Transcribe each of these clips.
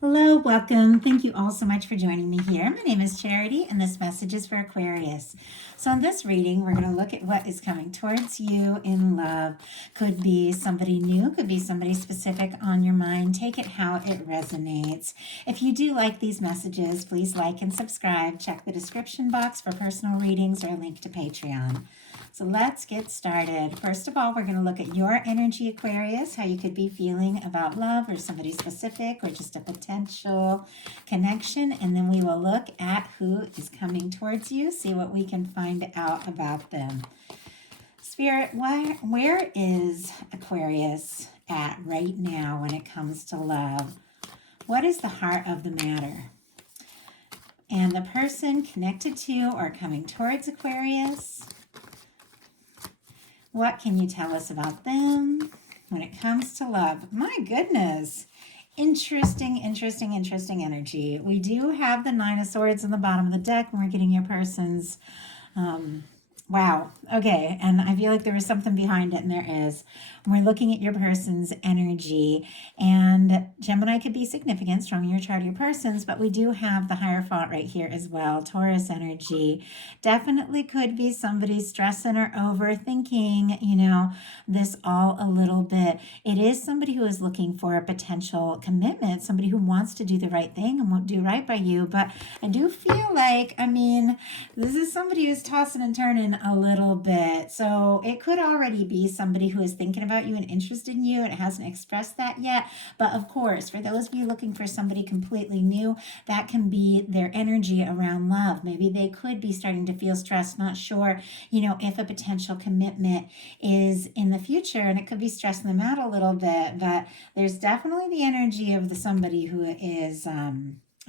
Hello, welcome. Thank you all so much for joining me here. My name is Charity, and this message is for Aquarius. So, in this reading, we're going to look at what is coming towards you in love. Could be somebody new, could be somebody specific on your mind. Take it how it resonates. If you do like these messages, please like and subscribe. Check the description box for personal readings or a link to Patreon. So let's get started. First of all, we're going to look at your energy, Aquarius, how you could be feeling about love or somebody specific or just a potential connection. And then we will look at who is coming towards you, see what we can find out about them. Spirit, where is Aquarius at right now when it comes to love? What is the heart of the matter? And the person connected to or coming towards Aquarius, what can you tell us about them when it comes to love? My goodness. Interesting energy. We do have the Nine of Swords in the bottom of the deck when we're getting your person's wow. Okay. And I feel like there is something behind it, and there is. We're looking at your person's energy, and Gemini could be significant, strong in your chart of your person's, but we do have the Hierophant right here as well. Taurus energy definitely could be somebody stressing or overthinking, this all a little bit. It is somebody who is looking for a potential commitment, somebody who wants to do the right thing and won't do right by you. But I do feel like, this is somebody who's tossing and turning a little bit. So it could already be somebody who is thinking about you and interested in you and hasn't expressed that yet. But of course, for those of you looking for somebody completely new, that can be their energy around love. Maybe they could be starting to feel stressed, not sure, if a potential commitment is in the future, and it could be stressing them out a little bit. But there's definitely the energy of somebody who is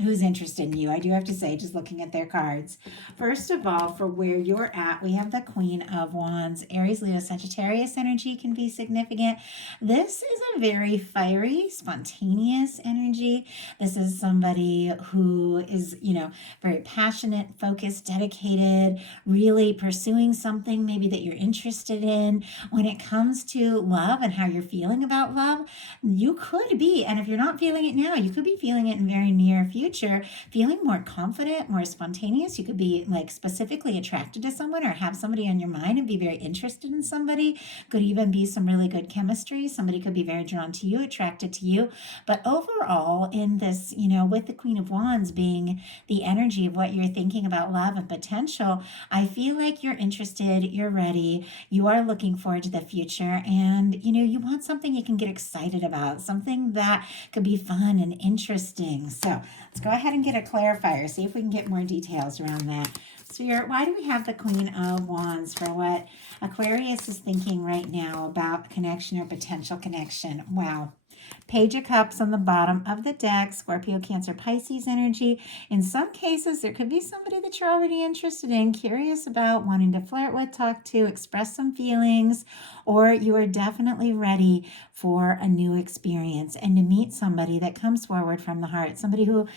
who's interested in you. I do have to say, just looking at their cards. First of all, for where you're at, we have the Queen of Wands. Aries, Leo, Sagittarius energy can be significant. This is a very fiery, spontaneous energy. This is somebody who is, very passionate, focused, dedicated, really pursuing something maybe that you're interested in. When it comes to love and how you're feeling about love, you could be, and if you're not feeling it now, you could be feeling it in very near future, feeling more confident, more spontaneous. You could be like specifically attracted to someone or have somebody on your mind and be very interested in somebody. Could even be some really good chemistry. Somebody could be very drawn to you, attracted to you. But overall, in this, with the Queen of Wands being the energy of what you're thinking about love and potential, I feel like you're interested, you're ready, you are looking forward to the future, and you want something you can get excited about, something that could be fun and interesting. So let's go ahead and get a clarifier, see if we can get more details around that. Spirit, why do we have the Queen of Wands for what Aquarius is thinking right now about connection or potential connection? Wow. Page of Cups on the bottom of the deck, Scorpio, Cancer, Pisces energy. In some cases, there could be somebody that you're already interested in, curious about, wanting to flirt with, talk to, express some feelings, or you are definitely ready for a new experience and to meet somebody that comes forward from the heart, somebody who,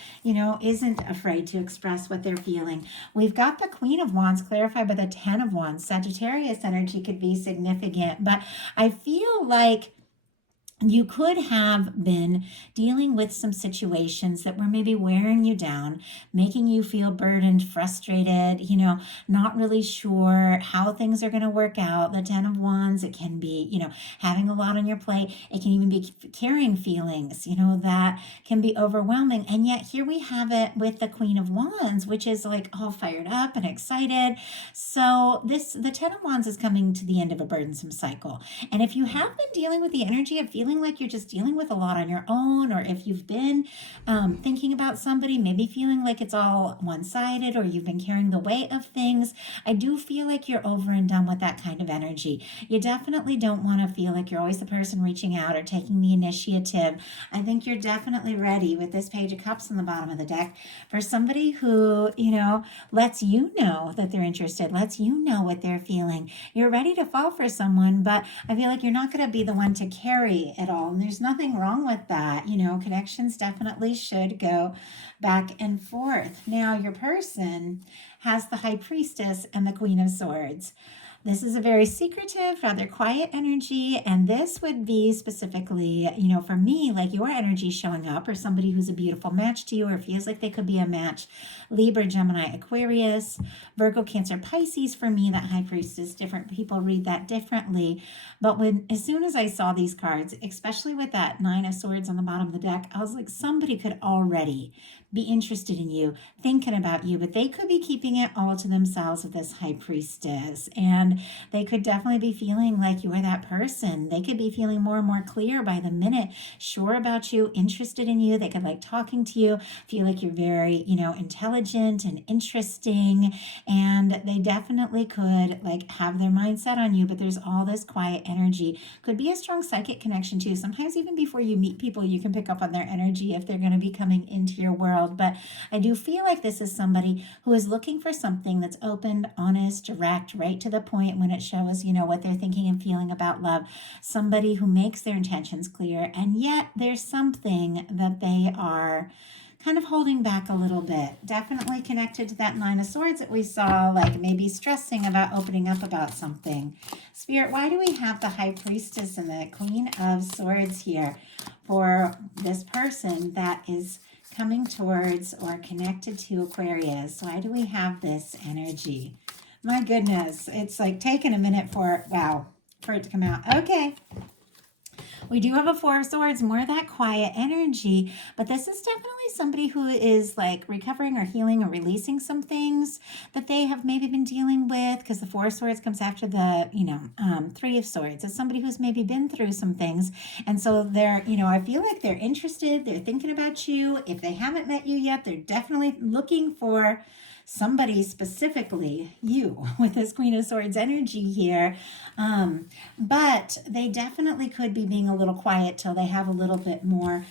isn't afraid to express what they're feeling. We've got the Queen of Wands clarified by the Ten of Wands. Sagittarius energy could be significant, but I feel like you could have been dealing with some situations that were maybe wearing you down, making you feel burdened, frustrated, not really sure how things are going to work out. The Ten of Wands, it can be, having a lot on your plate. It can even be carrying feelings, that can be overwhelming. And yet here we have it with the Queen of Wands, which is like all fired up and excited. So the Ten of Wands is coming to the end of a burdensome cycle. And if you have been dealing with the energy of feeling like you're just dealing with a lot on your own, or if you've been thinking about somebody, maybe feeling like it's all one-sided, or you've been carrying the weight of things, I do feel like you're over and done with that kind of energy. You definitely don't want to feel like you're always the person reaching out or taking the initiative. I think you're definitely ready with this Page of Cups on the bottom of the deck for somebody who, lets you know that they're interested, lets you know what they're feeling. You're ready to fall for someone, but I feel like you're not going to be the one to carry it all. And there's nothing wrong with that. Connections definitely should go back and forth. Now, your person has the High Priestess and the Queen of Swords. This is a very secretive, rather quiet energy, and this would be specifically, for me, like your energy showing up, or somebody who's a beautiful match to you, or feels like they could be a match. Libra, Gemini, Aquarius, Virgo, Cancer, Pisces. For me, that High Priestess, different people read that differently. But as soon as I saw these cards, especially with that Nine of Swords on the bottom of the deck, I was like, somebody could already be interested in you, thinking about you, but they could be keeping it all to themselves with this High Priestess. And they could definitely be feeling like you are that person. They could be feeling more and more clear by the minute, sure about you, interested in you. They could like talking to you, feel like you're very, intelligent and interesting. And they definitely could like have their mindset on you, but there's all this quiet energy. Could be a strong psychic connection too. Sometimes even before you meet people, you can pick up on their energy if they're going to be coming into your world. But I do feel like this is somebody who is looking for something that's open, honest, direct, right to the point when it shows, what they're thinking and feeling about love. Somebody who makes their intentions clear, and yet there's something that they are kind of holding back a little bit. Definitely connected to that Nine of Swords that we saw, like maybe stressing about opening up about something. Spirit, why do we have the High Priestess and the Queen of Swords here for this person that is coming towards or connected to Aquarius? Why do we have this energy? My goodness, it's like taking a minute for it to come out. Okay. We do have a Four of Swords, more of that quiet energy, but this is definitely somebody who is like recovering or healing or releasing some things that they have maybe been dealing with, because the Four of Swords comes after the, Three of Swords. It's somebody who's maybe been through some things, and so they're, I feel like they're interested, they're thinking about you. If they haven't met you yet, they're definitely looking for somebody, specifically you, with this Queen of Swords energy here. But they definitely could be being a little quiet till they have a little bit more,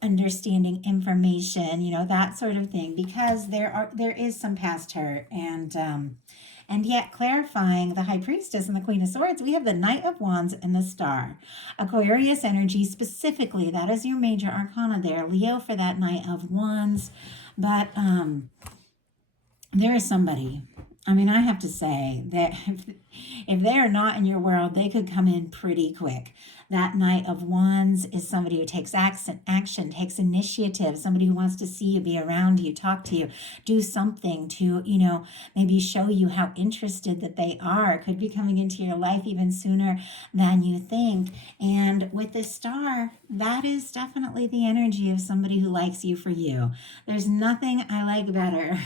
understanding information, that sort of thing, because there is some past hurt. And yet clarifying the High Priestess and the Queen of Swords, we have the Knight of Wands and the Star. Aquarius energy specifically, that is your major arcana there. Leo for that Knight of Wands. But there is somebody, I have to say that if they are not in your world, they could come in pretty quick. That Knight of Wands is somebody who takes action, takes initiative, somebody who wants to see you, be around you, talk to you, do something to, maybe show you how interested that they are. Could be coming into your life even sooner than you think. And with this Star, that is definitely the energy of somebody who likes you for you. There's nothing I like better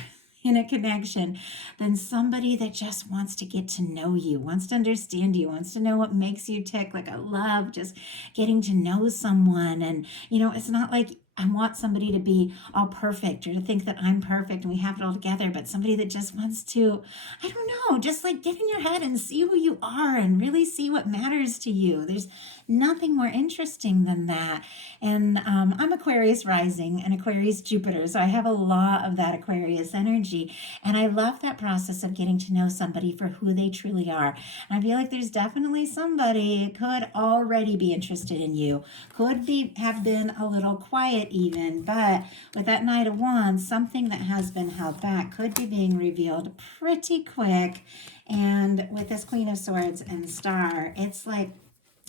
in a connection than somebody that just wants to get to know you, wants to understand you, wants to know what makes you tick. Like, I love just getting to know someone. And, it's not like I want somebody to be all perfect or to think that I'm perfect and we have it all together, but somebody that just wants to, I don't know, just like get in your head and see who you are and really see what matters to you. There's nothing more interesting than that. And I'm Aquarius rising and Aquarius Jupiter, so I have a lot of that Aquarius energy. And I love that process of getting to know somebody for who they truly are. And I feel like there's definitely somebody could already be interested in you, could have been a little quiet even, but with that Knight of Wands, something that has been held back could be being revealed pretty quick. And with this Queen of Swords and Star, it's like,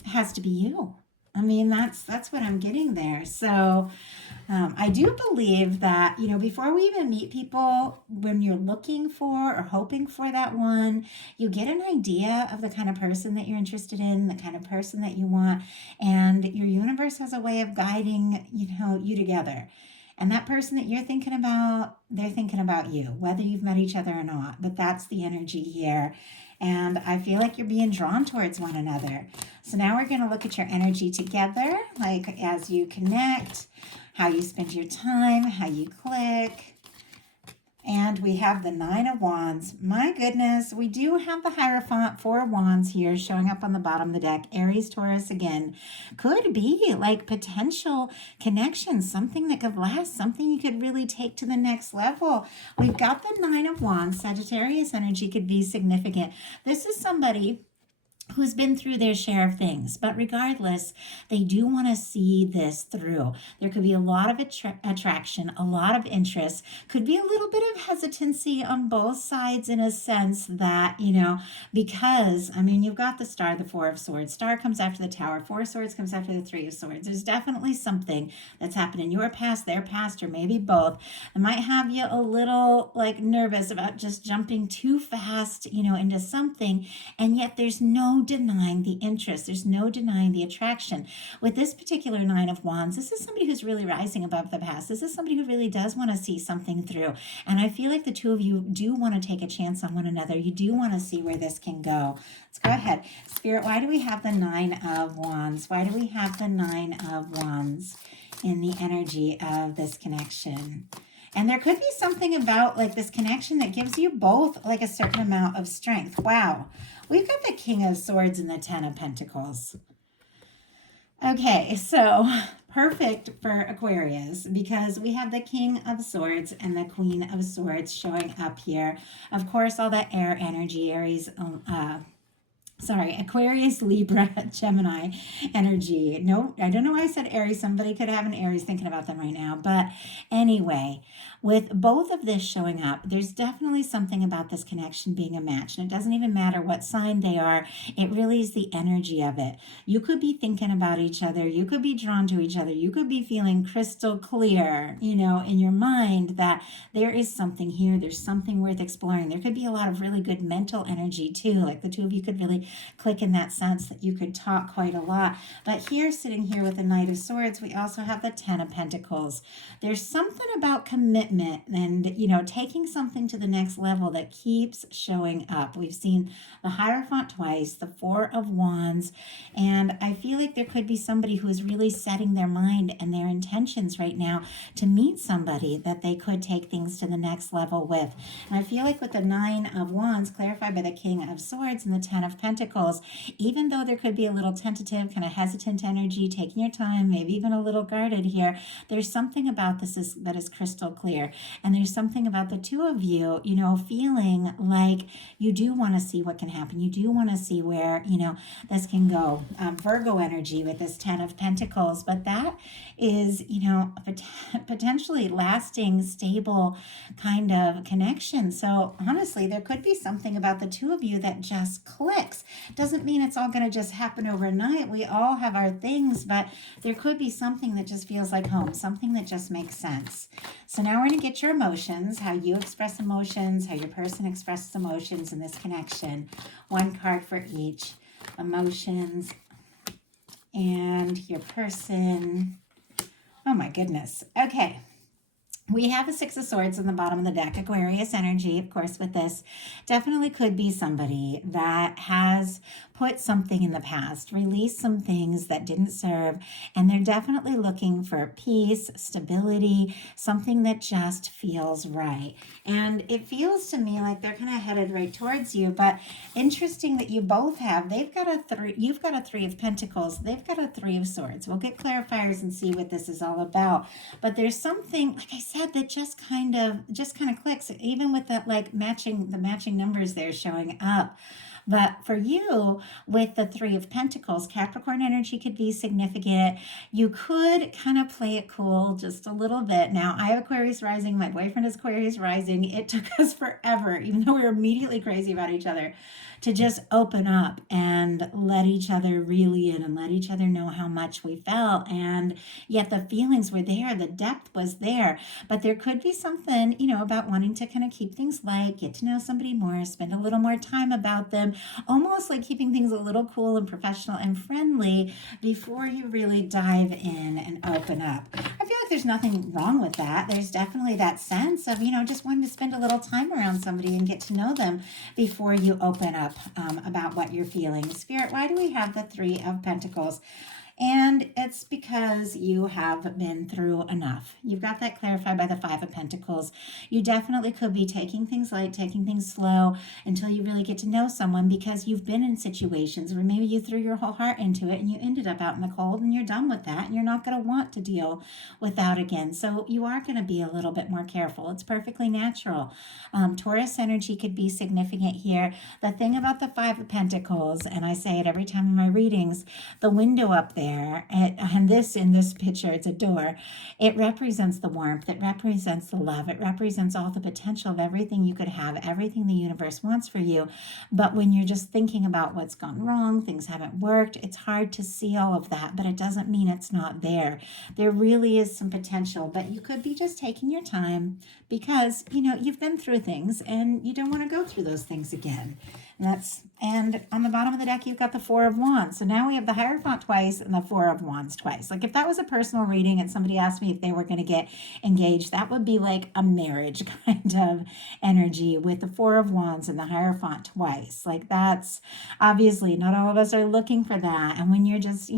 it has to be you. That's what I'm getting there. So I do believe that, before we even meet people, when you're looking for or hoping for that one, you get an idea of the kind of person that you're interested in, the kind of person that you want, and your universe has a way of guiding, you together. And that person that you're thinking about, they're thinking about you, whether you've met each other or not. But that's the energy here. And I feel like you're being drawn towards one another. So now we're going to look at your energy together, like as you connect, how you spend your time, how you click. And we have the Nine of Wands. My goodness, we do have the Hierophant, Four of Wands here showing up on the bottom of the deck. Aries, Taurus again. Could be like potential connections, something that could last, something you could really take to the next level. We've got the Nine of Wands. Sagittarius energy could be significant. This is somebody who's been through their share of things. But regardless, they do want to see this through. There could be a lot of attraction, a lot of interest, could be a little bit of hesitancy on both sides in a sense that, because, I mean, you've got the Star, the Four of Swords. Star comes after the Tower. Four of Swords comes after the Three of Swords. There's definitely something that's happened in your past, their past, or maybe both. It might have you a little like nervous about just jumping too fast, into something. And yet there's no denying the interest. There's no denying the attraction. With this particular Nine of Wands, this is somebody who's really rising above the past. This is somebody who really does want to see something through. And I feel like the two of you do want to take a chance on one another. You do want to see where this can go. Let's go ahead. Spirit, why do we have the Nine of Wands? Why do we have the Nine of Wands in the energy of this connection? And there could be something about like this connection that gives you both like a certain amount of strength. Wow. We've got the King of Swords and the Ten of Pentacles. Okay, so perfect for Aquarius because we have the King of Swords and the Queen of Swords showing up here. Of course, all that air energy, Aquarius, Libra, Gemini energy. No, I don't know why I said Aries. Somebody could have an Aries thinking about them right now. But anyway, with both of this showing up, there's definitely something about this connection being a match. And it doesn't even matter what sign they are. It really is the energy of it. You could be thinking about each other. You could be drawn to each other. You could be feeling crystal clear, in your mind that there is something here. There's something worth exploring. There could be a lot of really good mental energy too. Like the two of you could really click in that sense that you could talk quite a lot. But here, sitting here with the Knight of Swords, we also have the Ten of Pentacles. There's something about commitment and, taking something to the next level that keeps showing up. We've seen the Hierophant twice, the Four of Wands, and I feel like there could be somebody who is really setting their mind and their intentions right now to meet somebody that they could take things to the next level with. And I feel like with the Nine of Wands, clarified by the King of Swords and the Ten of Pentacles, even though there could be a little tentative, kind of hesitant energy, taking your time, maybe even a little guarded here, there's something about this that is crystal clear. And there's something about the two of you, feeling like you do want to see what can happen. You do want to see where, this can go. Virgo energy with this Ten of Pentacles, but that is, potentially lasting, stable kind of connection. So honestly, there could be something about the two of you that just clicks. Doesn't mean it's all going to just happen overnight. We all have our things, but there could be something that just feels like home, something that just makes sense. So now we're going to get your emotions, how you express emotions, how your person expresses emotions in this connection. One card for each. Emotions and your person. Oh my goodness. Okay. We have a Six of Swords on the bottom of the deck. Aquarius energy, of course, with this. Definitely could be somebody that has put something in the past, released some things that didn't serve, and they're definitely looking for peace, stability, something that just feels right. And it feels to me like they're kind of headed right towards you, but interesting that you both have, they've got a three, you've got a Three of Pentacles, they've got a Three of Swords. We'll get clarifiers and see what this is all about. But there's something, like I said, that just kind of clicks, even with that like the matching numbers there showing up. But for you, with the Three of Pentacles, Capricorn energy could be significant. You could kind of play it cool just a little bit. Now, I have Aquarius rising. My boyfriend is Aquarius rising. It took us forever, even though we were immediately crazy about each other, to just open up and let each other really in and let each other know how much we felt. And yet the feelings were there. The depth was there. But there could be something, about wanting to kind of keep things light, get to know somebody more, spend a little more time about them, almost like keeping things a little cool and professional and friendly before you really dive in and open up. I feel like there's nothing wrong with that. There's definitely that sense of, just wanting to spend a little time around somebody and get to know them before you open up about what you're feeling. Spirit, why do we have the Three of Pentacles? And it's because you have been through enough. You've got that clarified by the Five of Pentacles. You definitely could be taking things light, taking things slow until you really get to know someone, because you've been in situations where maybe you threw your whole heart into it and you ended up out in the cold, and you're done with that and you're not going to want to deal with that again. So you are going to be a little bit more careful. It's perfectly natural. Taurus energy could be significant here. The thing about the Five of Pentacles, and I say it every time in my readings, the window up there, and this in this picture, it's a door. It represents the warmth. It represents the love. It represents all the potential of everything you could have, everything the universe wants for you. But when you're just thinking about what's gone wrong, things haven't worked, it's hard to see all of that, but it doesn't mean it's not there. There really is some potential, but you could be just taking your time because, you've been through things and you don't want to go through those things again. And on the bottom of the deck, you've got the Four of Wands. So now we have the Hierophant twice and the Four of Wands twice. Like if that was a personal reading and somebody asked me if they were going to get engaged, that would be like a marriage kind of energy with the Four of Wands and the Hierophant twice. Like that's obviously not all of us are looking for that. And when you're just,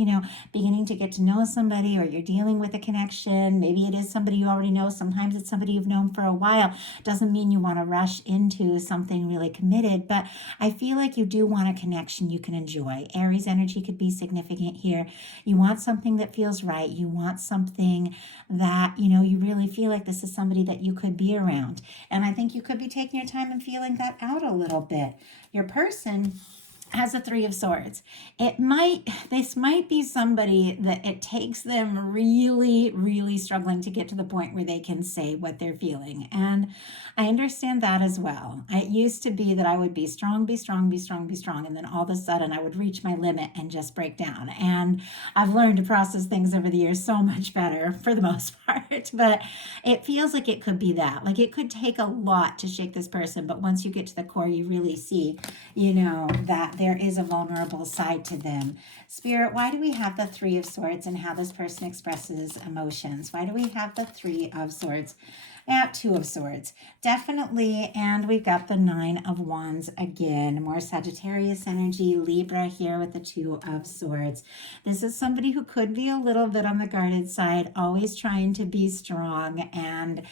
beginning to get to know somebody, or you're dealing with a connection, maybe it is somebody you already know. Sometimes it's somebody you've known for a while. Doesn't mean you want to rush into something really committed, but I feel like you do want a connection you can enjoy. Aries energy could be significant here. You want something that feels right. You want something that, you really feel like this is somebody that you could be around. And I think you could be taking your time and feeling that out a little bit. Your person has a Three of Swords. This might be somebody that it takes them really, really struggling to get to the point where they can say what they're feeling. And I understand that as well. It used to be that I would be strong, be strong, be strong, be strong. And then all of a sudden I would reach my limit and just break down. And I've learned to process things over the years so much better for the most part. But it feels like it could be that. Like it could take a lot to shake this person. But once you get to the core, you really see, that there is a vulnerable side to them. Spirit, why do we have the Three of Swords and how this person expresses emotions? Why do we have the Three of Swords? Two of Swords, definitely. And we've got the Nine of Wands again, more Sagittarius energy, Libra here with the Two of Swords. This is somebody who could be a little bit on the guarded side, always trying to be strong, and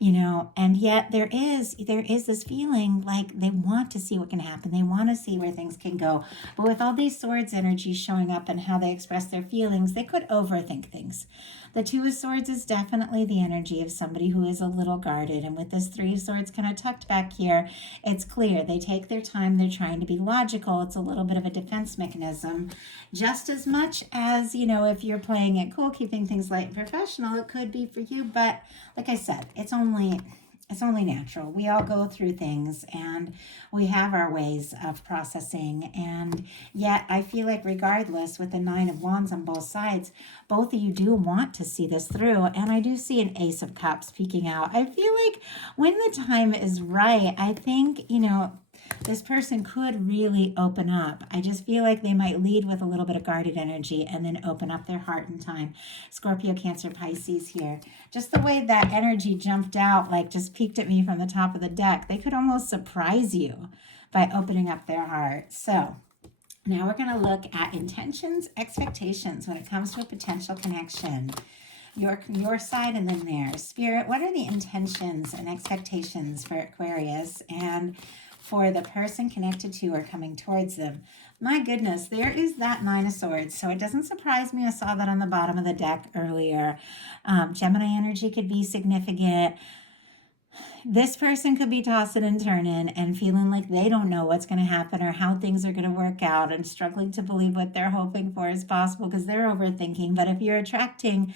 and yet there is this feeling like they want to see what can happen. They want to see where things can go. But with all these swords energy showing up and how they express their feelings, they could overthink things. The Two of Swords is definitely the energy of somebody who is a little guarded. And with this Three of Swords kind of tucked back here, it's clear. They take their time. They're trying to be logical. It's a little bit of a defense mechanism. Just as much as, if you're playing it cool, keeping things light and professional, it could be for you. But like I said, it's only natural. We all go through things and we have our ways of processing. And yet I feel like regardless, with the Nine of Wands on both sides, both of you do want to see this through. And I do see an Ace of Cups peeking out. I feel like when the time is right, I think, this person could really open up. I just feel like they might lead with a little bit of guarded energy and then open up their heart in time. Scorpio, Cancer, Pisces here. Just the way that energy jumped out, like just peeked at me from the top of the deck. They could almost surprise you by opening up their heart. So now we're going to look at intentions, expectations when it comes to a potential connection. Your side and then theirs. Spirit, what are the intentions and expectations for Aquarius and for the person connected to or coming towards them? My goodness, there is that Nine of Swords. So it doesn't surprise me. I saw that on the bottom of the deck earlier. Gemini energy could be significant. This person could be tossing and turning and feeling like they don't know what's going to happen or how things are going to work out, and struggling to believe what they're hoping for is possible because they're overthinking. But if you're attracting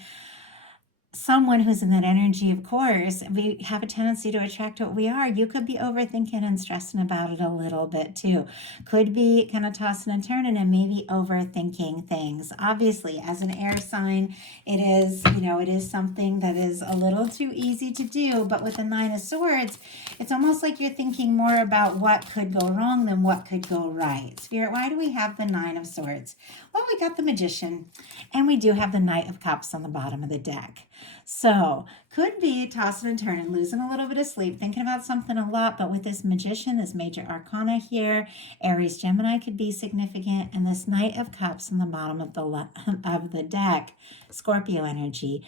someone who's in that energy, of course, we have a tendency to attract what we are. You could be overthinking and stressing about it a little bit too. Could be kind of tossing and turning and maybe overthinking things. Obviously, as an air sign, it is something that is a little too easy to do. But with the Nine of Swords, it's almost like you're thinking more about what could go wrong than what could go right. Spirit, why do we have the Nine of Swords? Well, we got the Magician and we do have the Knight of Cups on the bottom of the deck. So could be tossing and turning, losing a little bit of sleep, thinking about something a lot. But with this Magician, this major arcana here, Aries Gemini could be significant, and this Knight of Cups on the bottom of the deck, Scorpio energy.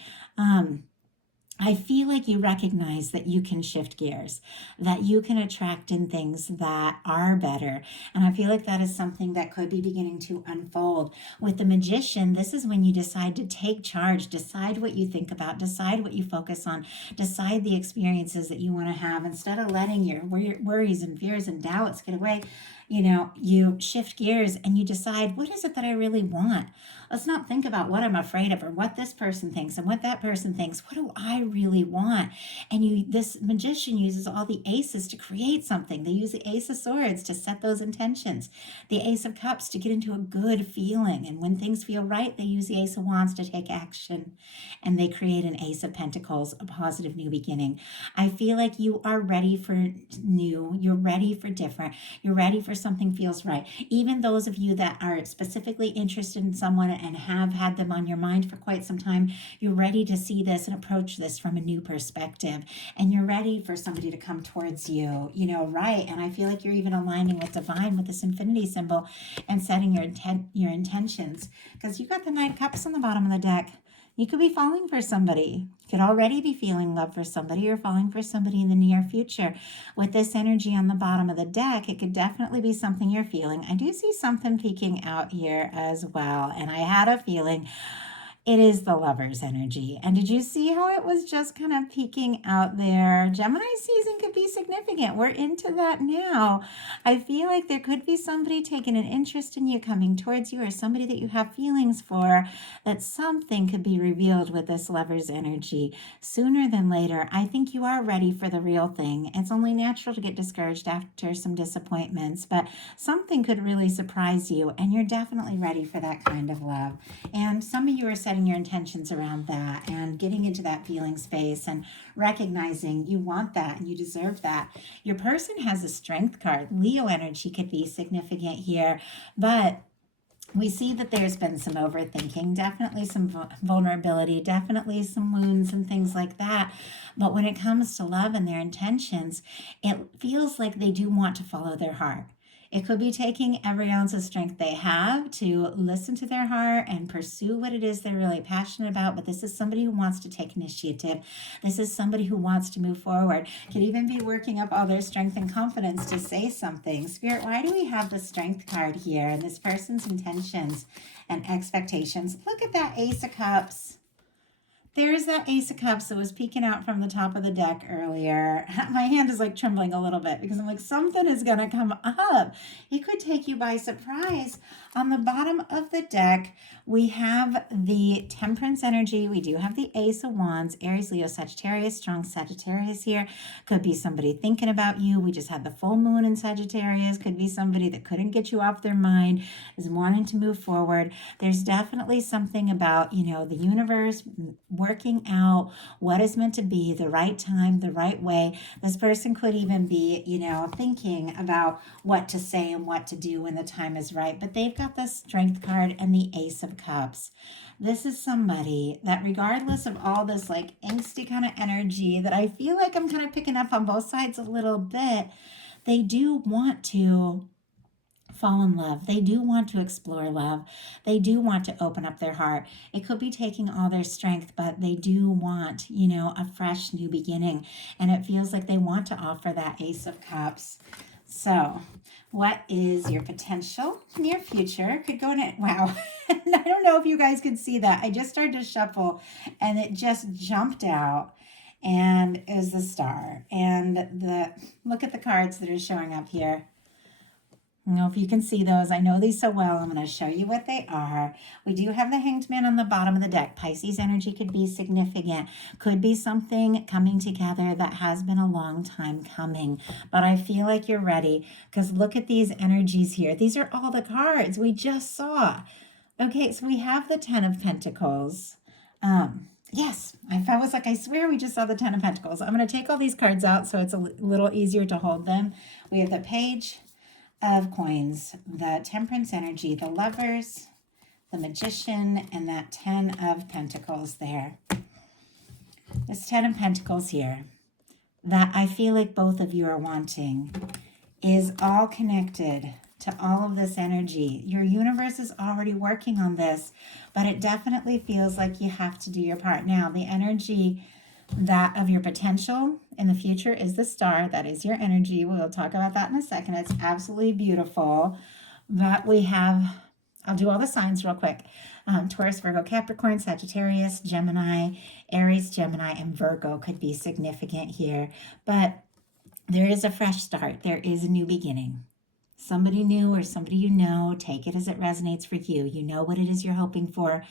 I feel like you recognize that you can shift gears, that you can attract in things that are better. And I feel like that is something that could be beginning to unfold. With the Magician, this is when you decide to take charge, decide what you think about, decide what you focus on, decide the experiences that you want to have. Instead of letting your worries and fears and doubts get away, you shift gears and you decide, what is it that I really want? Let's not think about what I'm afraid of or what this person thinks and what that person thinks. What do I really want? And this Magician uses all the aces to create something. They use the Ace of Swords to set those intentions, the Ace of Cups to get into a good feeling. And when things feel right, they use the Ace of Wands to take action. And they create an Ace of Pentacles, a positive new beginning. I feel like you are ready for new. You're ready for different. You're ready for something feels right. Even those of you that are specifically interested in someone and have had them on your mind for quite some time, you're ready to see this and approach this from a new perspective. And you're ready for somebody to come towards you, right? And I feel like you're even aligning with divine with this infinity symbol and setting your intentions. Because you got the Nine of Cups on the bottom of the deck. You could be falling for somebody. You could already be feeling love for somebody or falling for somebody in the near future. With this energy on the bottom of the deck, it could definitely be something you're feeling. I do see something peeking out here as well. And I had a feeling it is the Lover's energy. And did you see how it was just kind of peeking out there? Gemini season could be significant. We're into that now. I feel like there could be somebody taking an interest in you, coming towards you, or somebody that you have feelings for, that something could be revealed with this Lover's energy sooner than later. I think you are ready for the real thing. It's only natural to get discouraged after some disappointments, but something could really surprise you, and you're definitely ready for that kind of love. And some of you are setting your intentions around that and getting into that feeling space and recognizing you want that and you deserve that. Your person has a Strength card. Leo energy could be significant here, but we see that there's been some overthinking, definitely some vulnerability, definitely some wounds and things like that. But when it comes to love and their intentions, it feels like they do want to follow their heart. It could be taking every ounce of strength they have to listen to their heart and pursue what it is they're really passionate about. But this is somebody who wants to take initiative. This is somebody who wants to move forward. Could even be working up all their strength and confidence to say something. Spirit, why do we have the Strength card here and this person's intentions and expectations? Look at that Ace of Cups. There's that Ace of Cups that was peeking out from the top of the deck earlier. My hand is like trembling a little bit because I'm like, something is going to come up. It could take you by surprise. On the bottom of the deck, we have the Temperance energy. We do have the Ace of Wands, Aries, Leo, Sagittarius, strong Sagittarius here. Could be somebody thinking about you. We just had the full moon in Sagittarius. Could be somebody that couldn't get you off their mind, is wanting to move forward. There's definitely something about, the universe working out what is meant to be, the right time, the right way. This person could even be, thinking about what to say and what to do when the time is right. But they've got the Strength card and the Ace of Cups. This is somebody that, regardless of all this like angsty kind of energy that I feel like I'm kind of picking up on both sides a little bit, they do want to fall in love. They do want to explore love. They do want to open up their heart. It could be taking all their strength, but they do want, a fresh new beginning. And it feels like they want to offer that Ace of Cups. So what is your potential near future? Could go in it. Wow. I don't know if you guys could see that. I just started to shuffle and it just jumped out. And is the Star. And look at the cards that are showing up here. I don't know if you can see those. I know these so well. I'm going to show you what they are. We do have the Hanged Man on the bottom of the deck. Pisces energy could be significant. Could be something coming together that has been a long time coming. But I feel like you're ready because look at these energies here. These are all the cards we just saw. Okay, so we have the Ten of Pentacles. Yes, I was like, I swear we just saw the Ten of Pentacles. I'm going to take all these cards out so it's a little easier to hold them. We have the Page of Coins, the Temperance energy, the Lovers, the Magician, and that Ten of Pentacles there. This Ten of Pentacles here, that I feel like both of you are wanting, is all connected to all of this energy. Your universe is already working on this, but it definitely feels like you have to do your part. Now, the energy that of your potential in the future is the star. That is your energy. We'll talk about that in a second. It's absolutely beautiful. But we have, I'll do all the signs real quick. Taurus, Virgo, Capricorn, Sagittarius, Gemini, Aries, Gemini, and Virgo could be significant here. But there is a fresh start. There is a new beginning. Somebody new or somebody you know, take it as it resonates for you. You know what it is you're hoping for.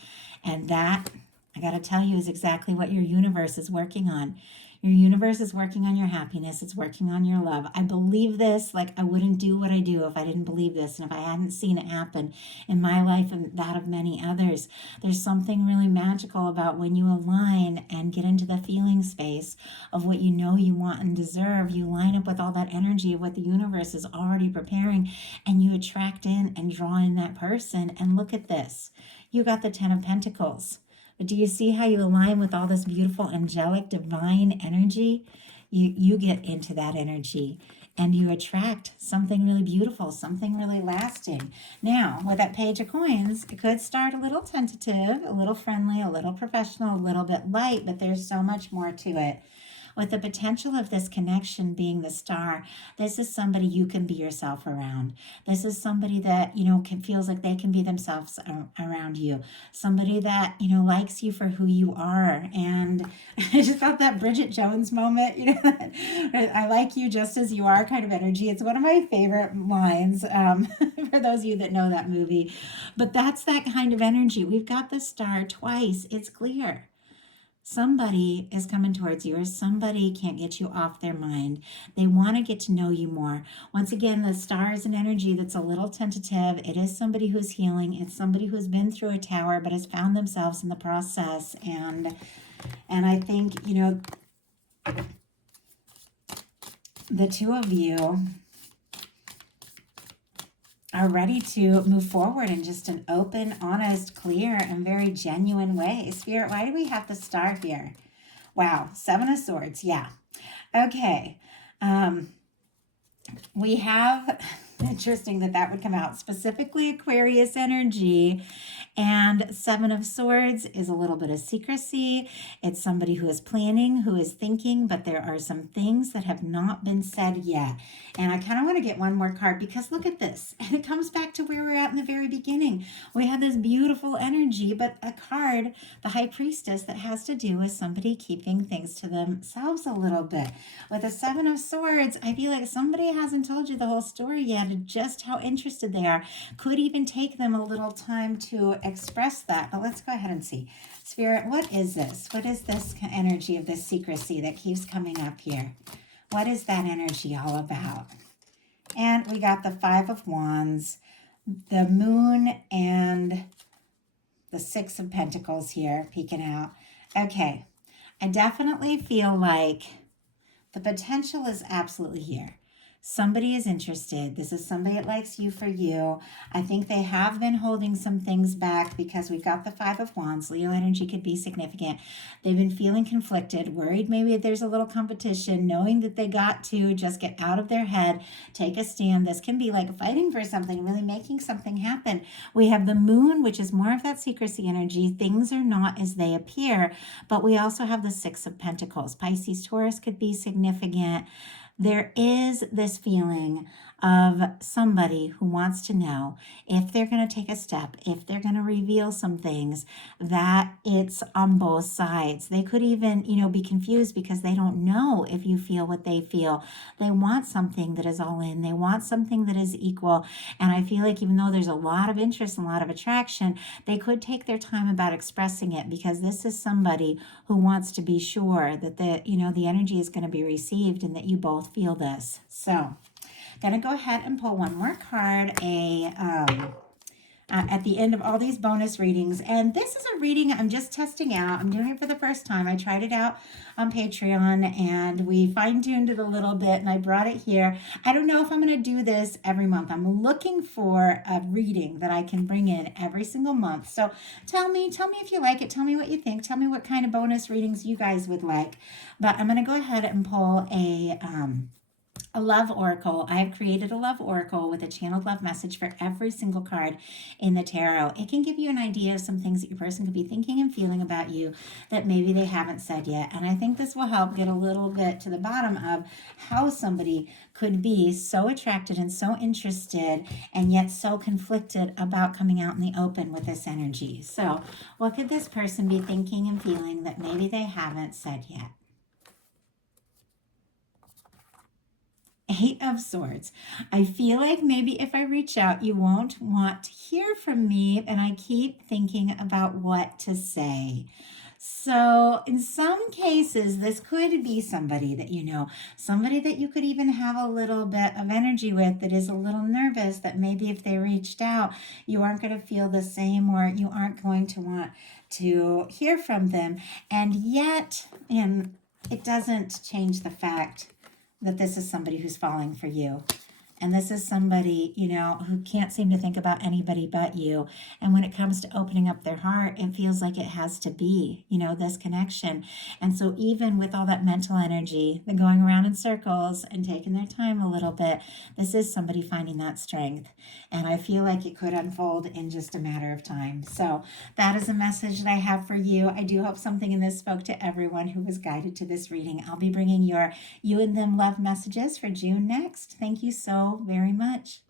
And that, I got to tell you, is exactly what your universe is working on. Your universe is working on your happiness. It's working on your love. I believe this. Like, I wouldn't do what I do if I didn't believe this and if I hadn't seen it happen in my life and that of many others. There's something really magical about when you align and get into the feeling space of what you know you want and deserve. You line up with all that energy of what the universe is already preparing, and you attract in and draw in that person. And look at this. You got the Ten of Pentacles. But do you see how you align with all this beautiful, angelic, divine energy? You get into that energy and you attract something really beautiful, something really lasting. Now, with that Page of Coins, it could start a little tentative, a little friendly, a little professional, a little bit light, but there's so much more to it. With the potential of this connection being the star, this is somebody you can be yourself around. This is somebody that, feels like they can be themselves around you. Somebody that, likes you for who you are. And I just felt that Bridget Jones moment, I like you just as you are kind of energy. It's one of my favorite lines for those of you that know that movie. But that's that kind of energy. We've got the star twice. It's clear. Somebody is coming towards you, or somebody can't get you off their mind. They want to get to know you more. Once again, the star is an energy that's a little tentative. It is somebody who's healing. It's somebody who's been through a tower but has found themselves in the process. And I think, the two of you are ready to move forward in just an open, honest, clear, and very genuine way. Spirit, why do we have the star here? Wow, Seven of Swords, yeah. Okay, we have, interesting that would come out, specifically Aquarius energy. And Seven of Swords is a little bit of secrecy. It's somebody who is planning, who is thinking, but there are some things that have not been said yet. And I kind of want to get one more card because look at this. And it comes back to where we're at in the very beginning. We have this beautiful energy, but a card, the High Priestess, that has to do with somebody keeping things to themselves a little bit. With the Seven of Swords, I feel like somebody hasn't told you the whole story yet of just how interested they are. Could even take them a little time to express that. But let's go ahead and see. Spirit, what is this? What is this energy of this secrecy that keeps coming up here? What is that energy all about? And we got the Five of Wands, the Moon, and the Six of Pentacles here peeking out. Okay, I definitely feel like the potential is absolutely here. Somebody is interested. This is somebody that likes you for you. I think they have been holding some things back because we've got the Five of Wands. Leo energy could be significant. They've been feeling conflicted, worried maybe there's a little competition, knowing that they got to just get out of their head, take a stand. This can be like fighting for something, really making something happen. We have the Moon, which is more of that secrecy energy. Things are not as they appear, but we also have the Six of Pentacles. Pisces, Taurus could be significant. There is this feeling of somebody who wants to know if they're going to take a step, if they're going to reveal some things, that it's on both sides. They could even, be confused because they don't know if you feel what they feel. They want something that is all in. They want something that is equal. And I feel like even though there's a lot of interest and a lot of attraction, they could take their time about expressing it because this is somebody who wants to be sure that the energy is going to be received and that you both feel this. So, going to go ahead and pull one more card, a at the end of all these bonus readings. And this is a reading I'm just testing out. I'm doing it for the first time. I tried it out on Patreon and we fine-tuned it a little bit and I brought it here. I don't know if I'm going to do this every month. I'm looking for a reading that I can bring in every single month. So tell me if you like it. Tell me what you think. Tell me what kind of bonus readings you guys would like. But I'm going to go ahead and pull a love oracle. I have created a love oracle with a channeled love message for every single card in the tarot. It can give you an idea of some things that your person could be thinking and feeling about you that maybe they haven't said yet. And I think this will help get a little bit to the bottom of how somebody could be so attracted and so interested and yet so conflicted about coming out in the open with this energy. So what could this person be thinking and feeling that maybe they haven't said yet? Eight of Swords. I feel like maybe if I reach out, you won't want to hear from me, and I keep thinking about what to say. So in some cases, this could be somebody that you know, somebody that you could even have a little bit of energy with that is a little nervous, that maybe if they reached out, you aren't going to feel the same or you aren't going to want to hear from them. And yet, and it doesn't change the fact that this is somebody who's falling for you. And this is somebody, you know, who can't seem to think about anybody but you. And when it comes to opening up their heart, it feels like it has to be, you know, this connection. And so even with all that mental energy, the going around in circles and taking their time a little bit, this is somebody finding that strength. And I feel like it could unfold in just a matter of time. So that is a message that I have for you. I do hope something in this spoke to everyone who was guided to this reading. I'll be bringing your You and Them love messages for June next. Thank you so very much.